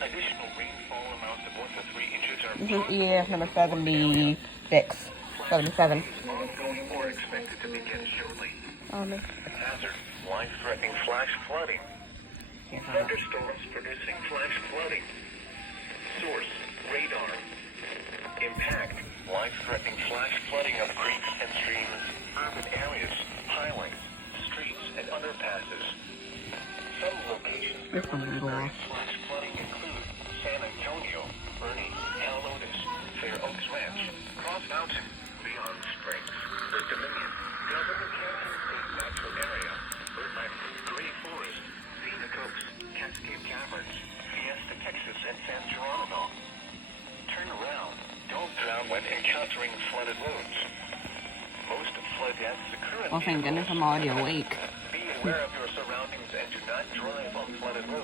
Additional rainfall amounts of 1 to 3 inches are This is EAF number 76. 77. ongoing or expected to begin shortly. Hazard. Life-threatening flash flooding. Thunderstorms producing flash flooding. Source, radar. Impact, life-threatening flash flooding of creeks and streams, urban areas, highways, streets, and underpasses. Some locations This one will go off. flash flooding include San Antonio, Bernie, Helotes, Fair Oaks Ranch, Cross Mountain, Leon Springs, The Dominion, Governor Canyon State Natural Area, Birdland, Gray Forest, Phoenix Oaks, Cascade Caverns, Fiesta, Texas, and San Geronimo. Turn around. Don't drown when encountering flooded roads. Most flood deaths occur in Well, thank goodness I'm already awake. Be aware of your surroundings and do not drive on flooded roads.